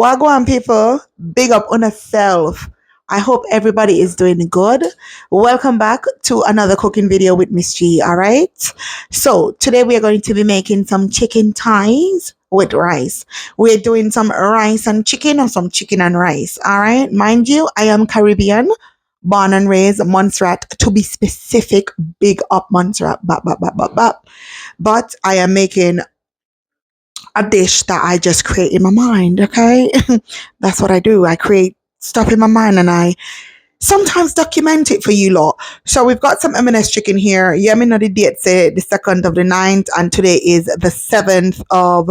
Wagwan people, big up on yourself. I hope everybody is doing good. Welcome back to another cooking video with Miss G. All right. So today we are going to be making some chicken thighs with rice. We're doing some rice and chicken or some chicken and rice. All right. Mind you, I am Caribbean, born and raised Montserrat. To be specific, big up Montserrat. But I am making a dish that I just create in my mind, okay? That's what I do. I create stuff in my mind and I sometimes document it for you lot. So we've got some M&S chicken here. Yeah, me know the date say the 2nd of the 9th and today is the 7th of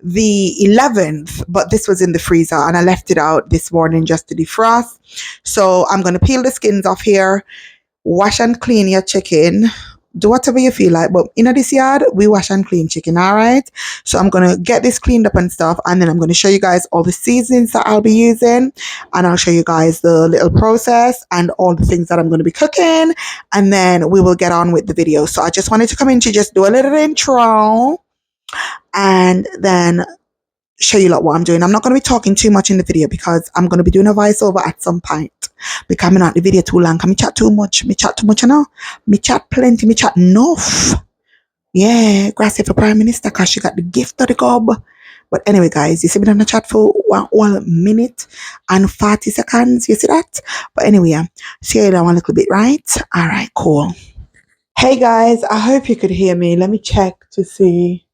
the 11th, but this was in the freezer and I left it out this morning just to defrost. So I'm going to peel the skins off here, wash and clean your chicken, do whatever you feel like, but in this yard we wash and clean chicken. All right, so I'm gonna get this cleaned up and stuff, and then I'm gonna show you guys all the seasonings that I'll be using, and I'll show you guys the little process and all the things that I'm gonna be cooking, and then we will get on with the video. So I just wanted to come in to just do a little intro and then show you lot what I'm doing. I'm not going to be talking too much in the video because I'm going to be doing a voiceover at some point. Because I'm not the video too long. Because me chat too much. Me chat too much, you know. Me chat plenty. Me chat enough. Yeah. Gracias for Prime Minister because she got the gift of the gob. But anyway, guys, you see me on the chat for 1 minute and 40 seconds. You see that? But anyway, see you in one little bit, right? All right, cool. Hey, guys. I hope you could hear me. Let me check to see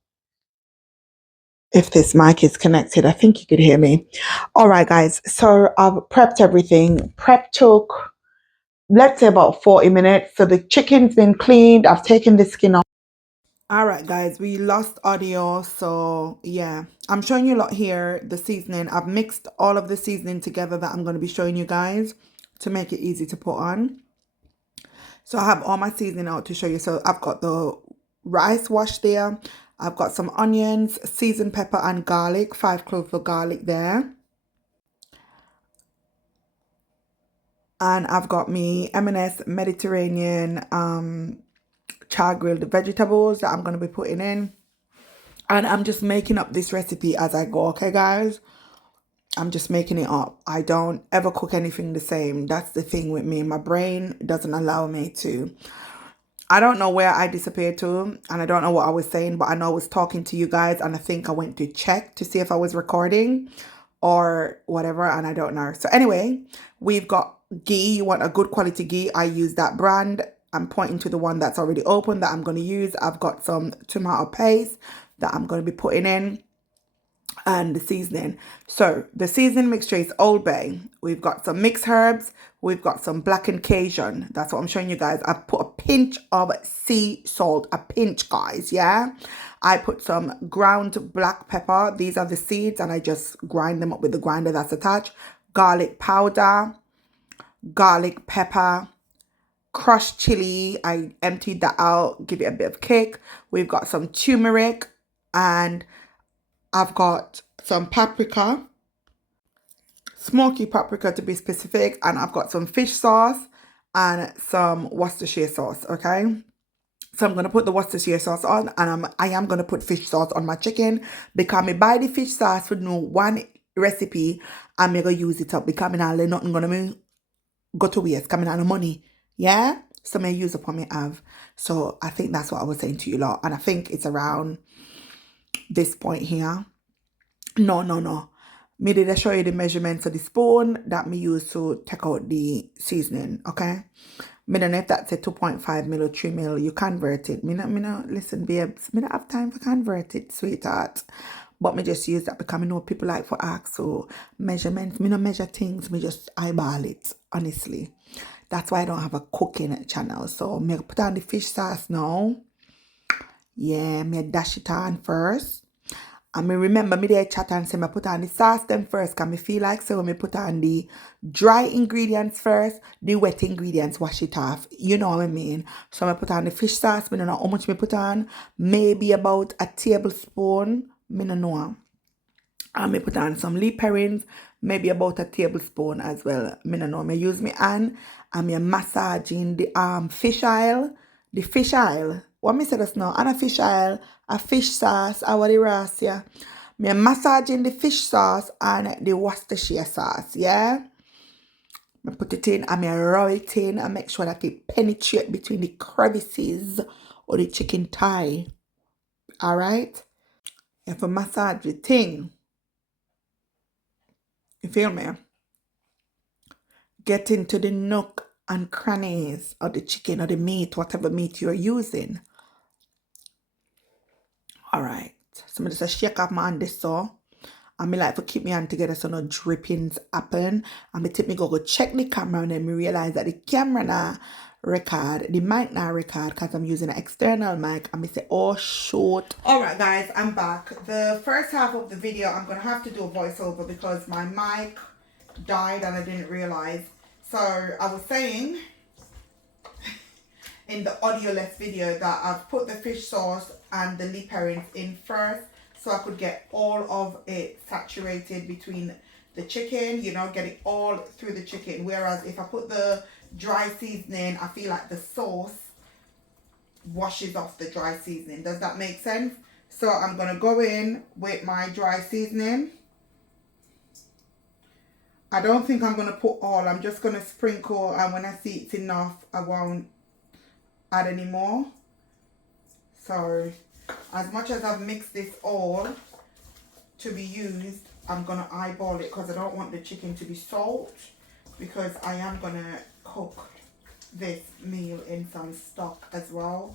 if this mic is connected. I think you could hear me. All right, guys. So I've prepped everything. Prep took, let's say, about 40 minutes. So the chicken's been cleaned. I've taken the skin off. All right, guys. We lost audio. So yeah, I'm showing you a lot here. The seasoning. I've mixed all of the seasoning together that I'm going to be showing you guys to make it easy to put on. So I have all my seasoning out to show you. So I've got the rice washed there. I've got some onions, seasoned pepper and garlic, 5 cloves of garlic there. And I've got me M&S Mediterranean char grilled vegetables that I'm going to be putting in. And I'm just making up this recipe as I go, okay, guys? I'm just making it up. I don't ever cook anything the same. That's the thing with me. My brain doesn't allow me to. I don't know where I disappeared to, and I don't know what I was saying, but I know I was talking to you guys, and I think I went to check to see if I was recording or whatever, and I don't know. So anyway, we've got ghee. You want a good quality ghee. I use that brand. I'm pointing to the one that's already open that I'm going to use. I've got some tomato paste that I'm going to be putting in, and the seasoning. So the seasoning mixture is Old Bay. We've got some mixed herbs. We've got some blackened Cajun. That's what I'm showing you guys. I've put a pinch of sea salt. A pinch, guys, yeah? I put some ground black pepper. These are the seeds, and I just grind them up with the grinder that's attached. Garlic powder, garlic pepper, crushed chili. I emptied that out, give it a bit of kick. We've got some turmeric, and I've got some paprika, smoky paprika to be specific, and I've got some fish sauce and some Worcestershire sauce, okay? So I'm going to put the Worcestershire sauce on, and I am going to put fish sauce on my chicken because me buy the fish sauce with no one recipe and me going to use it up because me not let nothing going to go to waste, coming out of money, yeah? So me use up what me have. So I think that's what I was saying to you lot, and I think it's around this point here. No. Me did I show you the measurements of the spoon that me use to take out the seasoning, okay? Me don't know if that's a 2.5 mil or 3 mil. You convert it. Me not, listen, babes. Me don't have time to convert it, sweetheart. But me just use that because I know people like for ask. So measurements, me not measure things. Me just eyeball it, honestly. That's why I don't have a cooking channel. So me put on the fish sauce now. Yeah, me dash it on first. And me remember me there chat and say me put on the sauce then first. Cause me feel like so when me put on the dry ingredients first, the wet ingredients wash it off. You know what I mean? So I put on the fish sauce. Me don't know how much me put on. Maybe about a tablespoon. Me don't know. And me put on some leaf herrings. Maybe about a tablespoon as well. Me don't know. Me use me hand and me massaging the fish oil. The fish oil. What me say this now? And a fish oil, a fish sauce, our the rice, yeah. Me massaging the fish sauce and the Worcestershire sauce, yeah? I put it in and I roll it in and make sure that it penetrate between the crevices of the chicken thigh. Alright? You have to massage the thing. You feel me? Get into the nook and crannies of the chicken or the meat, whatever meat you're using. Alright. So I just shake off my hand this so. And me like to keep my hand together so no drippings happen. And me take me go check the camera and then me realize that the camera now record, the mic now record because I'm using an external mic. And me say, oh shoot. Alright guys, I'm back. The first half of the video I'm going to have to do a voiceover because my mic died and I didn't realize. So I was saying in the audio-less video that I've put the fish sauce and the lip herrings in first so I could get all of it saturated between the chicken, you know, get it all through the chicken. Whereas if I put the dry seasoning, I feel like the sauce washes off the dry seasoning. Does that make sense? So I'm going to go in with my dry seasoning. I don't think I'm going to put all. I'm just going to sprinkle, and when I see it's enough, I won't add any more. So as much as I've mixed this all to be used, I'm going to eyeball it because I don't want the chicken to be salt, because I am going to cook this meal in some stock as well.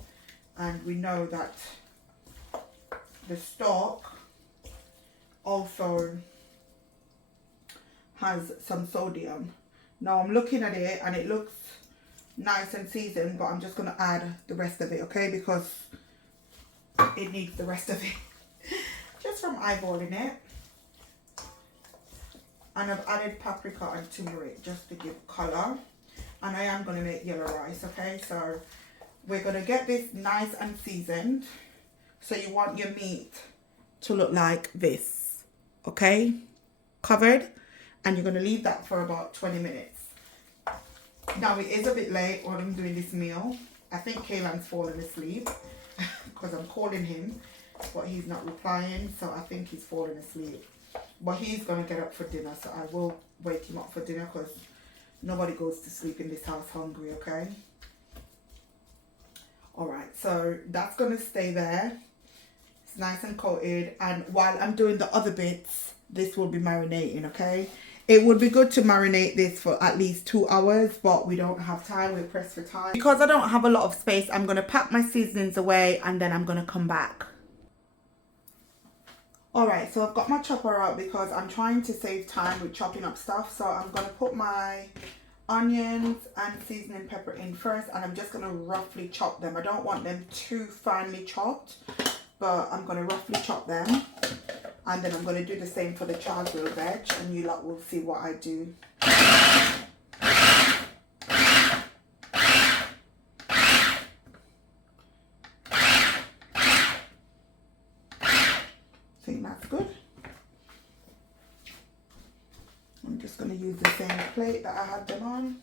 And we know that the stock also has some sodium. Now I'm looking at it and it looks nice and seasoned, but I'm just going to add the rest of it, okay, because it needs the rest of it just from eyeballing it. And I've added paprika and turmeric just to give color, and I am going to make yellow rice, okay. So we're going to get this nice and seasoned. So you want your meat to look like this, okay, covered, and you're going to leave that for about 20 minutes. Now it is a bit late while I'm doing this meal. I think Kaylan's fallen asleep because I'm calling him, but he's not replying, so I think he's fallen asleep. But he's going to get up for dinner, so I will wake him up for dinner because nobody goes to sleep in this house hungry, okay? Alright, so that's going to stay there. It's nice and coated, and while I'm doing the other bits, this will be marinating, okay? It would be good to marinate this for at least 2 hours, but we don't have time. We're pressed for time. Because I don't have a lot of space, I'm going to pack my seasonings away and then I'm going to come back. Alright, so I've got my chopper out because I'm trying to save time with chopping up stuff. So I'm going to put my onions and seasoning pepper in first, and I'm just going to roughly chop them. I don't want them too finely chopped, but I'm going to roughly chop them. And then I'm going to do the same for the char grilled veg, and you lot will see what I do. I think that's good. I'm just going to use the same plate that I had them on.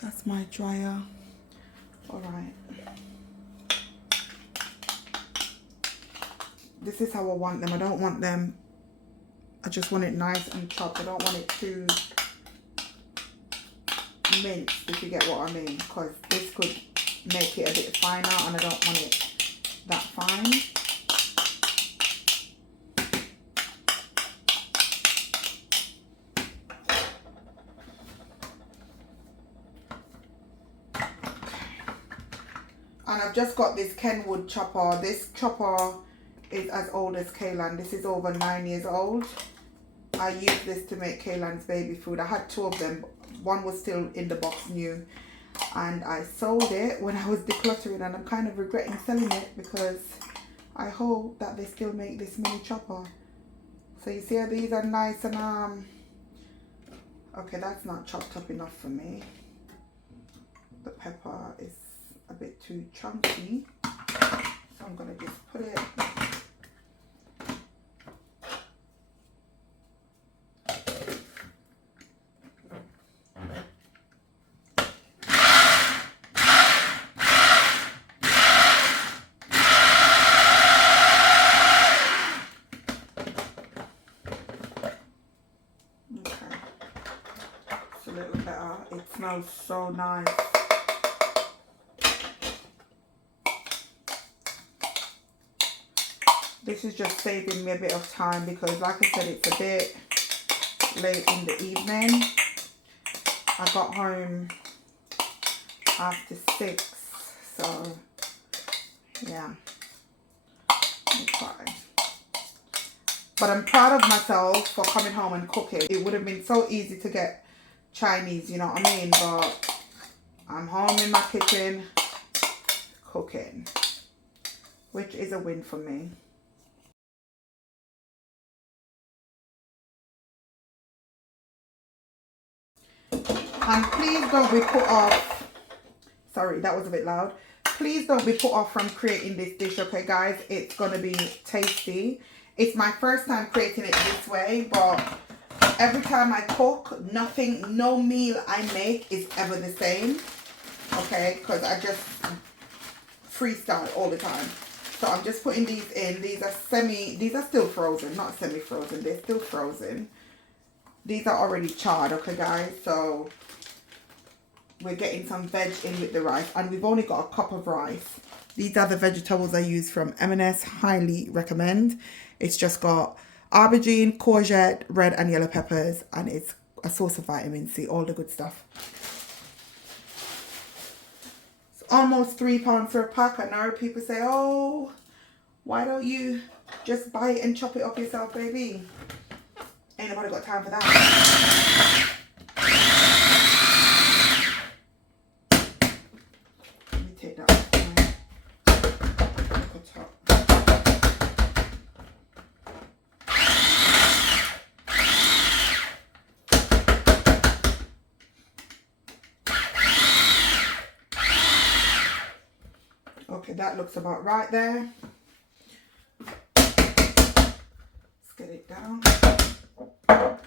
That's my dryer. Alright. This is how I want them. I don't want them, I just want it nice and chopped. I don't want it too minced, if you get what I mean, because this could make it a bit finer and I don't want it that fine. And I've just got this Kenwood chopper. This chopper is as old as Kaylan. This is over 9 years old. I used this to make Kaylan's baby food. I had 2 of them. One was still in the box new. And I sold it when I was decluttering, and I'm kind of regretting selling it because I hope that they still make this mini chopper. So you see how these are nice and okay, that's not chopped up enough for me. The pepper is a bit too chunky, so I'm gonna just put it smells so nice. This is just saving me a bit of time because, like I said, it's a bit late in the evening. I got home after 6, so yeah, I'm trying. But I'm proud of myself for coming home and cooking. It would have been so easy to get Chinese, you know what I mean? But I'm home in my kitchen cooking, which is a win for me. And please don't be put off. Sorry, that was a bit loud. Please don't be put off from creating this dish, okay, guys? It's going to be tasty. It's my first time creating it this way, but every time I cook, no meal I make is ever the same, okay? Because I just freestyle all the time. So I'm just putting these in. These are still frozen, not semi-frozen. They're still frozen. These are already charred, okay, guys? So we're getting some veg in with the rice, and we've only got a cup of rice. These are the vegetables I use from M&S. Highly recommend. It's just got aubergine, courgette, red and yellow peppers, and it's a source of vitamin C, all the good stuff. It's almost £3 for a pack. I know people say, oh, why don't you just buy it and chop it up yourself, baby? Ain't nobody got time for that. Let me take that off my top. Okay, that looks about right there. Let's get it down. Put that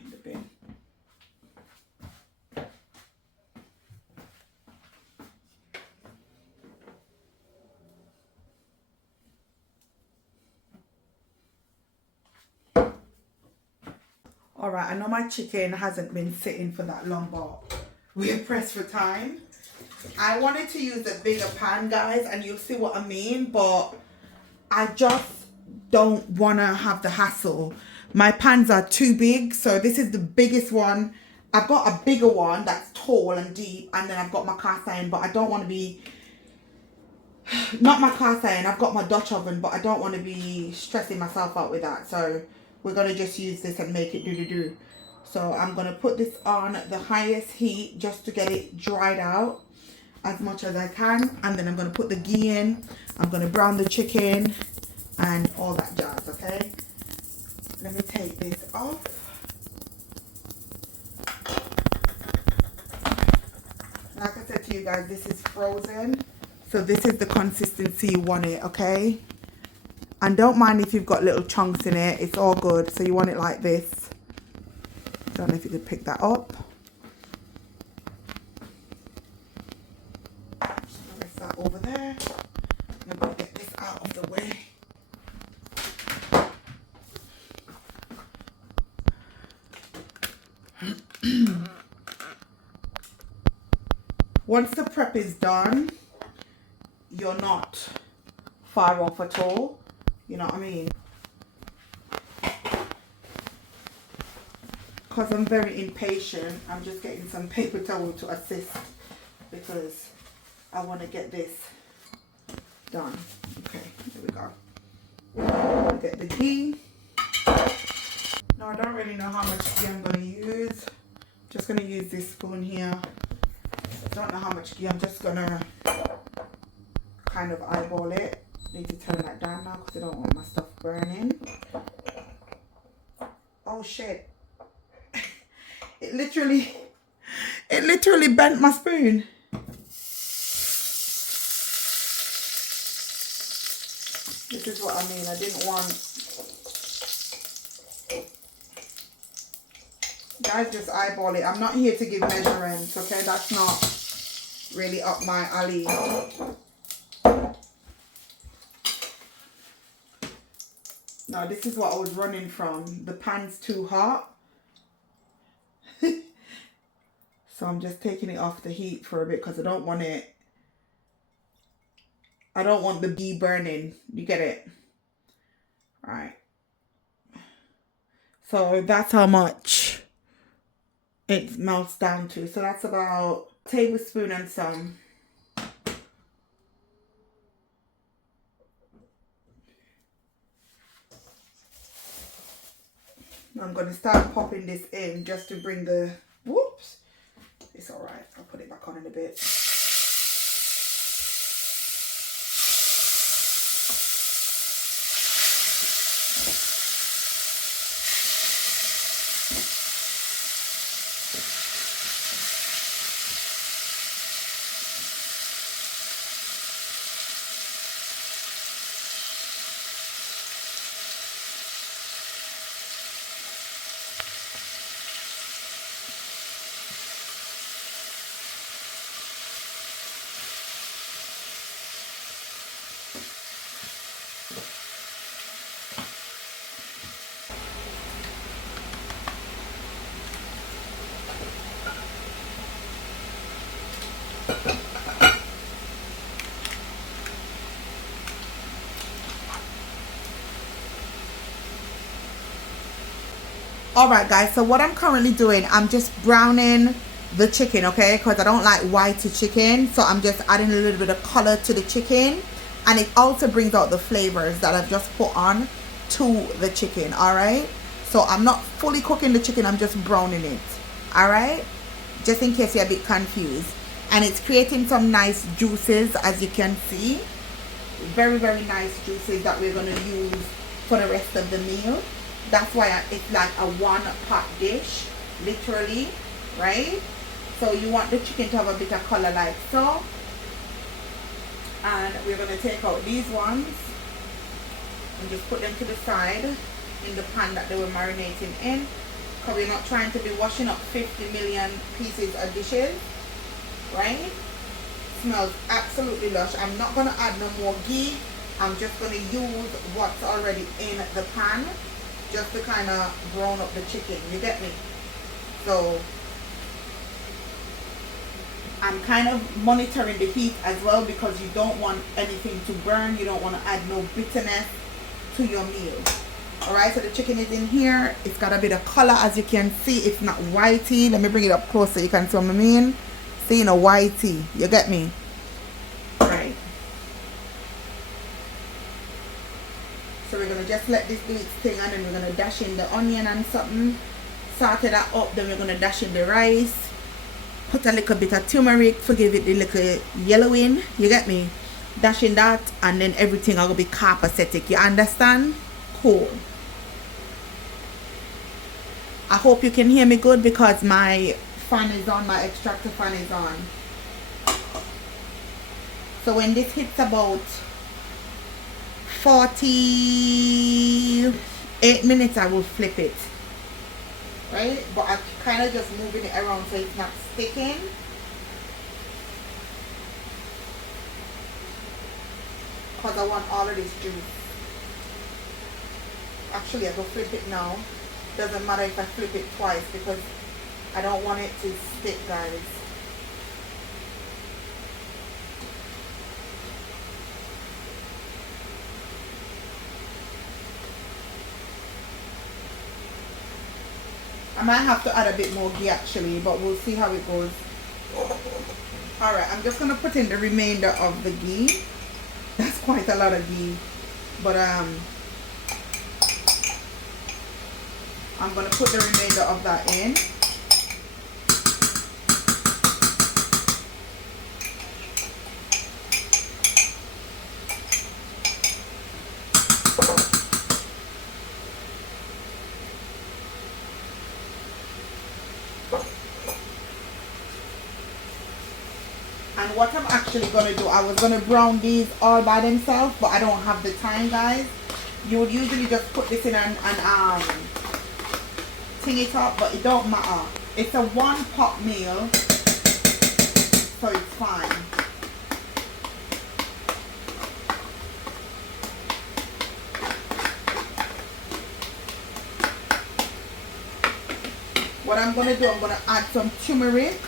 in the bin. All right, I know my chicken hasn't been sitting for that long, but we're pressed for time. I wanted to use a bigger pan, guys, and you'll see what I mean, but I just don't want to have the hassle. My pans are too big, so this is the biggest one. I've got a bigger one that's tall and deep, and then I've got my cast iron, but I don't want to be, not my cast iron, I've got my Dutch oven, but I don't want to be stressing myself out with that. So we're going to just use this and make it do. So I'm going to put this on the highest heat just to get it dried out as much as I can, and then I'm going to put the ghee in. I'm going to brown the chicken and all that jazz, okay? Let me take this off. Like I said to you guys, this is frozen, so this is the consistency you want it, okay? And don't mind if you've got little chunks in it, it's all good. So you want it like this. Don't know if you could pick that up. Rest that over there. I'm going to get this out of the way. Once the prep is done, you're not far off at all. You know what I mean? Because I'm very impatient, I'm just getting some paper towel to assist because I want to get this done. Okay, here we go. Get the ghee. Now I don't really know how much ghee I'm going to use. Just going to use this spoon here. I don't know how much ghee. I'm just going to kind of eyeball it. Need to turn that down now because I don't want my stuff burning. Oh shit. It literally bent my spoon. This is what I mean. I didn't want. Guys, just eyeball it. I'm not here to give measurements, okay? That's not really up my alley. No, this is what I was running from. The pan's too hot. I'm just taking it off the heat for a bit because I don't want the ghee burning. You get it? All right. So that's how much it melts down to. So that's about a tablespoon and some. I'm going to start popping this in just to bring the, whoops, it's all right. I'll put it back on in a bit. Alright guys, so what I'm currently doing, I'm just browning the chicken, okay, because I don't like white chicken, so I'm just adding a little bit of color to the chicken, and it also brings out the flavors that I've just put on to the chicken. Alright, so I'm not fully cooking the chicken, I'm just browning it. Alright, just in case you're a bit confused, and it's creating some nice juices, as you can see, very nice juices that we're going to use for the rest of the meal. That's why it's like a one pot dish, literally, right? So you want the chicken to have a bit of color like so. And we're going to take out these ones and just put them to the side in the pan that they were marinating in, because we're not trying to be washing up 50 million pieces of dishes, right? Smells absolutely lush. I'm not going to add no more ghee. I'm just going to use what's already in the pan, just to kind of brown up the chicken, you get me? So I'm kind of monitoring the heat as well, because you don't want anything to burn. You don't want to add no bitterness to your meal. Alright, so the chicken is in here. It's got a bit of color, as you can see. It's not whitey. Let me bring it up close so you can see what I mean. See, whitey, you get me? Right. So we're going to just let this do its thing, and then we're going to dash in the onion and something. Saute that up, then we're going to dash in the rice. Put a little bit of turmeric to give it the little yellowing. You get me? Dash in that, and then everything will be copacetic. You understand? Cool. I hope you can hear me good, because my fan is on, my extractor fan is on. So when this hits about 48 minutes, I will flip it, right? But I'm kind of just moving it around so it's not sticking. Because I want all of this juice. Actually, I go flip it now. Doesn't matter if I flip it twice, because I don't want it to stick, guys. I might have to add a bit more ghee actually, but we'll see how it goes. Alright, I'm just going to put in the remainder of the ghee. That's quite a lot of ghee. But I'm going to put the remainder of that in. And what I'm actually going to do, I was going to brown these all by themselves, but I don't have the time, guys. You would usually just put this in and ting it up, but it don't matter. It's a one pot meal, so it's fine. What I'm going to do, I'm going to add some turmeric.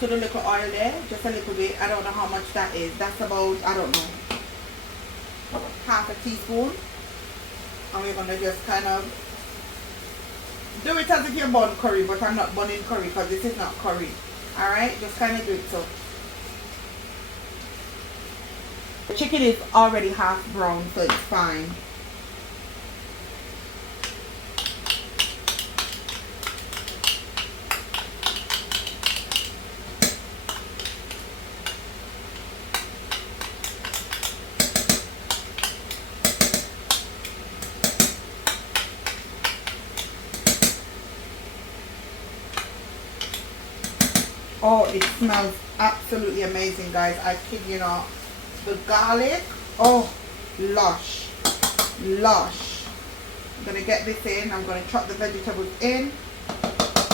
to the little oil there, just a little bit. I don't know how much that is. That's about, I don't know, half a teaspoon. And we're gonna just kind of do it as if you're bun curry, but I'm not bunning curry because this is not curry. Alright, just kind of do it so. The chicken is already half brown, so it's fine. Oh, it smells absolutely amazing, guys. I kid you not. The garlic, oh, lush, lush. I'm gonna get this in. I'm gonna chop the vegetables in.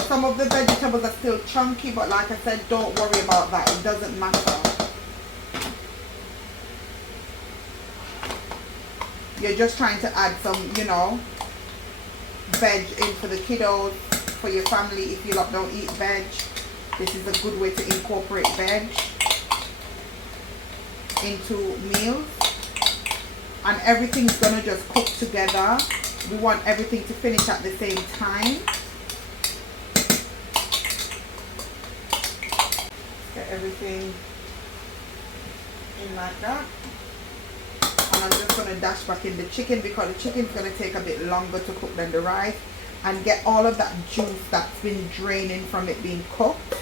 Some of the vegetables are still chunky, but like I said, don't worry about that. It doesn't matter. You're just trying to add some, you know, veg in for the kiddos, for your family. If you lot don't eat veg, this is a good way to incorporate veg into meals. And everything's gonna just cook together. We want everything to finish at the same time. Get everything in like that. And I'm just gonna dash back in the chicken because the chicken's gonna take a bit longer to cook than the rice, and get all of that juice that's been draining from it being cooked,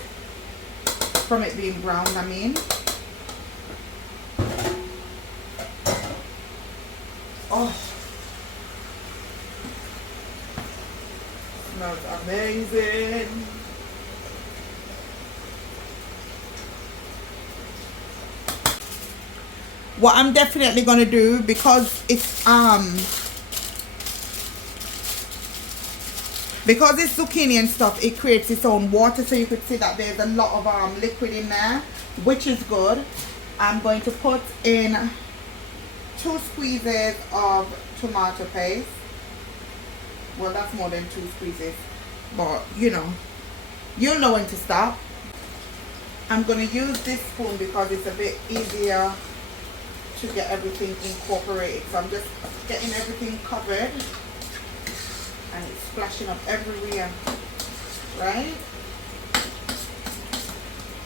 from it being browned, I mean. Oh, smells amazing. What I'm definitely gonna do, because it's zucchini and stuff, it creates its own water, so you could see that there's a lot of liquid in there, which is good. I'm going to put in 2 squeezes of tomato paste. Well, that's more than 2 squeezes, but you know, you'll know when to stop. I'm going to use this spoon because it's a bit easier to get everything incorporated. So I'm just getting everything covered, and it's splashing up everywhere, right?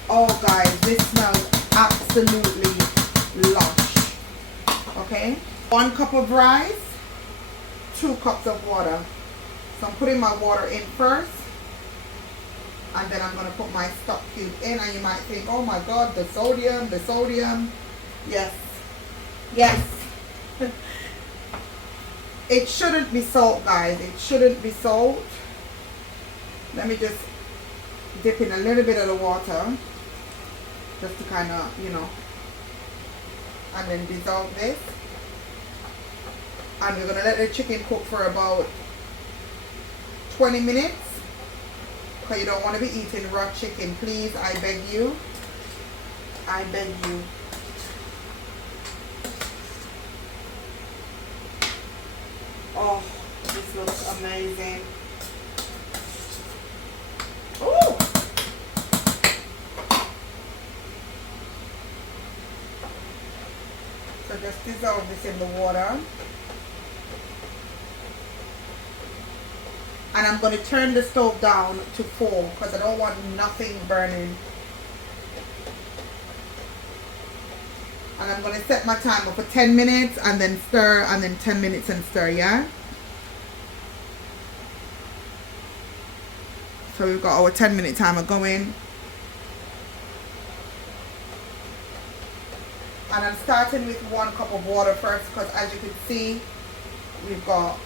Oh guys, this smells absolutely lush. Okay, 1 cup of rice, 2 cups of water. So I'm putting my water in first, and then I'm going to put my stock cube in. And you might think, oh my god, the sodium. Yes, yes. It shouldn't be salt, guys. It shouldn't be salt. Let me just dip in a little bit of the water, just to kind of, you know, and then dissolve this. And we're going to let the chicken cook for about 20 minutes, because you don't want to be eating raw chicken. Please, I beg you. I beg you. Oh, this looks amazing. Ooh! So just dissolve this in the water. And I'm going to turn the stove down to 4 because I don't want nothing burning. And I'm going to set my timer for 10 minutes and then stir, and then 10 minutes and stir, yeah? So we've got our 10-minute timer going. And I'm starting with 1 cup of water first because, as you can see, we've got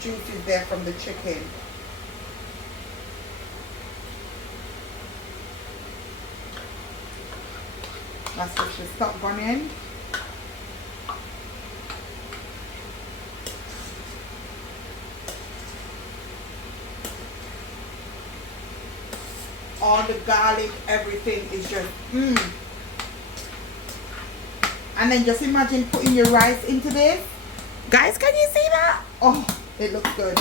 juices there from the chicken. That's what should stop burning. All the garlic, everything is just And then just imagine putting your rice into this. Guys, can you see that? Oh, it looks good.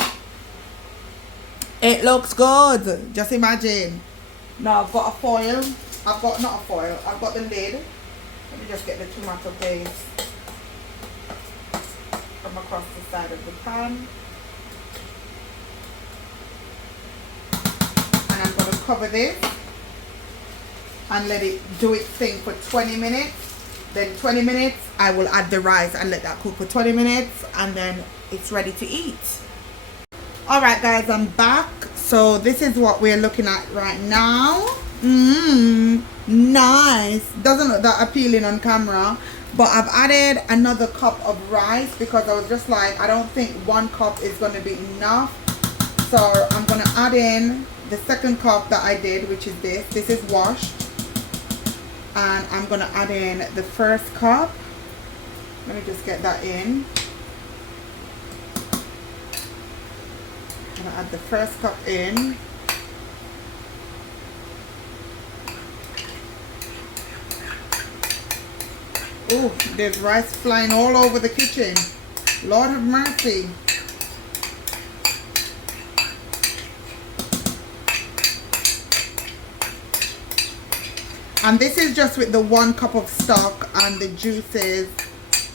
It looks good. Just imagine. Now I've got a foil. I've got not a foil. I've got the lid. Let me just get the tomato paste from across the side of the pan. And I'm going to cover this and let it do its thing for 20 minutes. Then 20 minutes, I will add the rice and let that cook for 20 minutes, and then it's ready to eat. All right, guys, I'm back. So this is what we're looking at right now. Nice. Doesn't look that appealing on camera, but I've added another cup of rice because I was just like, I don't think 1 cup is going to be enough. So I'm going to add in the second cup that I did, which is this. This is washed. And I'm going to add in the first cup. Let me just get that in. I'm going to add the first cup in. Oh, there's rice flying all over the kitchen. Lord have mercy. And this is just with the 1 cup of stock and the juices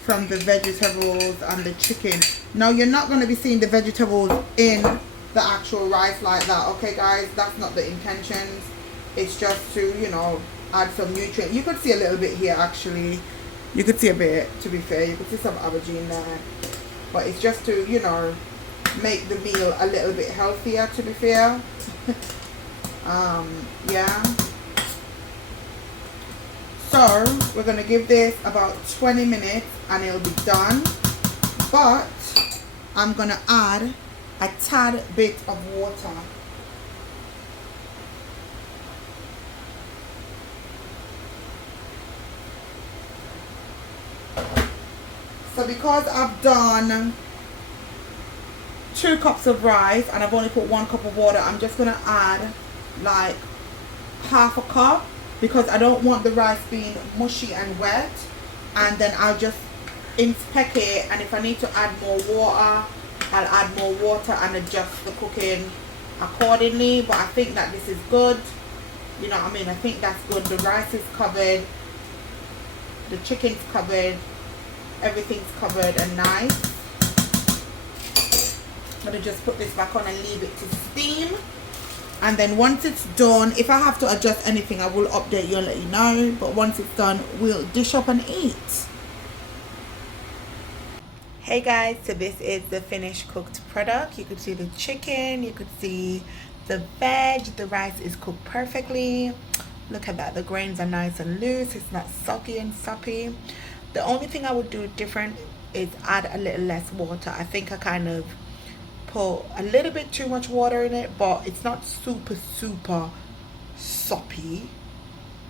from the vegetables and the chicken. Now you're not going to be seeing the vegetables in the actual rice like that, okay guys? That's not the intentions. It's just to, you know, add some nutrient. You could see a little bit here actually. You could see a bit, to be fair. You could see some aubergine there. But it's just to, you know, make the meal a little bit healthier, to be fair. Yeah. So we're going to give this about 20 minutes and it'll be done. But I'm going to add a tad bit of water. So because I've done 2 cups of rice and I've only put 1 cup of water, I'm just going to add like half a cup, because I don't want the rice being mushy and wet. And then I'll just inspect it, and if I need to add more water, I'll add more water and adjust the cooking accordingly. But I think that this is good. You know what I mean? I think that's good. The rice is covered, the chicken's covered, everything's covered and nice. I'm going to just put this back on and leave it to steam. And then once it's done, if I have to adjust anything, I will update you and let you know. But once it's done, we'll dish up and eat. Hey guys, so this is the finished cooked product. You could see the chicken, you could see the veg, the rice is cooked perfectly. Look at that, the grains are nice and loose, it's not soggy and soppy. The only thing I would do different is add a little less water. I think I kind of put a little bit too much water in it, but it's not super soppy,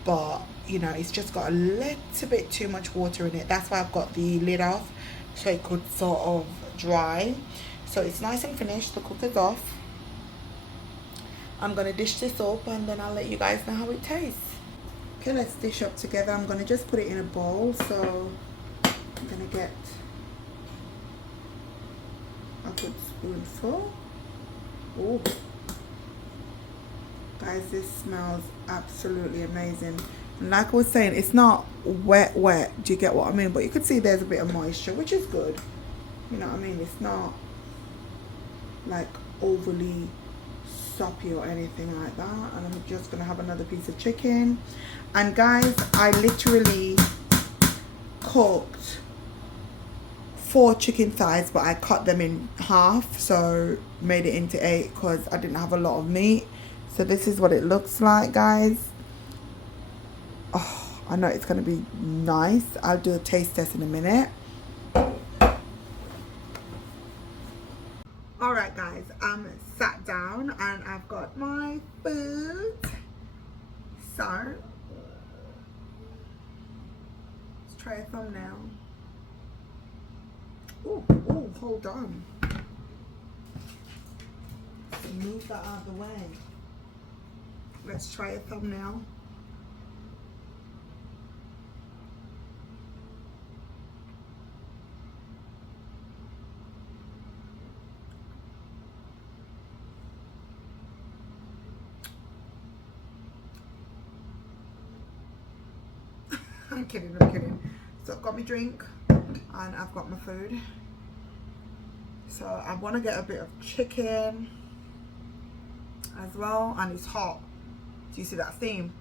but you know, it's just got a little bit too much water in it. That's why I've got the lid off, so it could sort of dry. So it's nice and finished, the cooker's off. I'm gonna dish this up and then I'll let you guys know how it tastes. Okay, let's dish up together. I'm gonna just put it in a bowl. So I'm gonna get a good spoonful. Oh guys, this smells absolutely amazing. And like I was saying, it's not wet do you get what I mean? But you could see there's a bit of moisture, which is good, you know what I mean? It's not like overly soppy or anything like that. And I'm just gonna have another piece of chicken. And guys, I literally cooked 4 chicken thighs, but I cut them in half, so made it into 8 because I didn't have a lot of meat. So this is what it looks like, guys. Oh, I know it's gonna be nice. I'll do a taste test in a minute. Alright guys, I'm sat down and I've got my food. So let's try a thumbnail. Oh, hold on. So move that out of the way. Let's try a thumbnail. I'm kidding, I'm kidding. So I've got my drink and I've got my food. So I want to get a bit of chicken as well, and it's hot. Do you see that steam?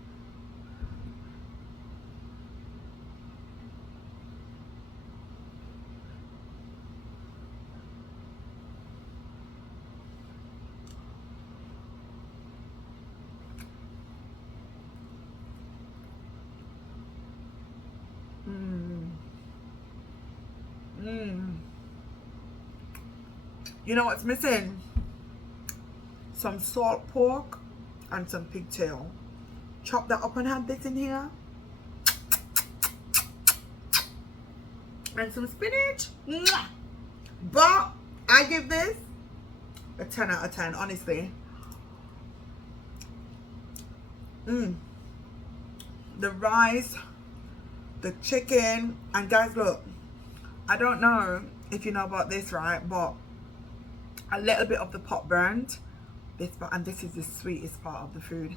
You know what's missing? Some salt pork and some pigtail. Chop that up and have this in here. And some spinach. Mwah! But I give this a 10 out of 10, honestly. The rice, the chicken, and guys, look, I don't know if you know about this, right? But a little bit of the pot burned. And this is the sweetest part of the food.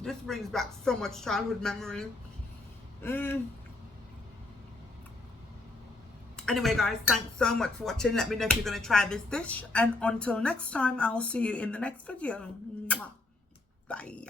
This brings back so much childhood memory. Anyway guys, thanks so much for watching. Let me know if you're going to try this dish, and until next time, I'll see you in the next video. Bye.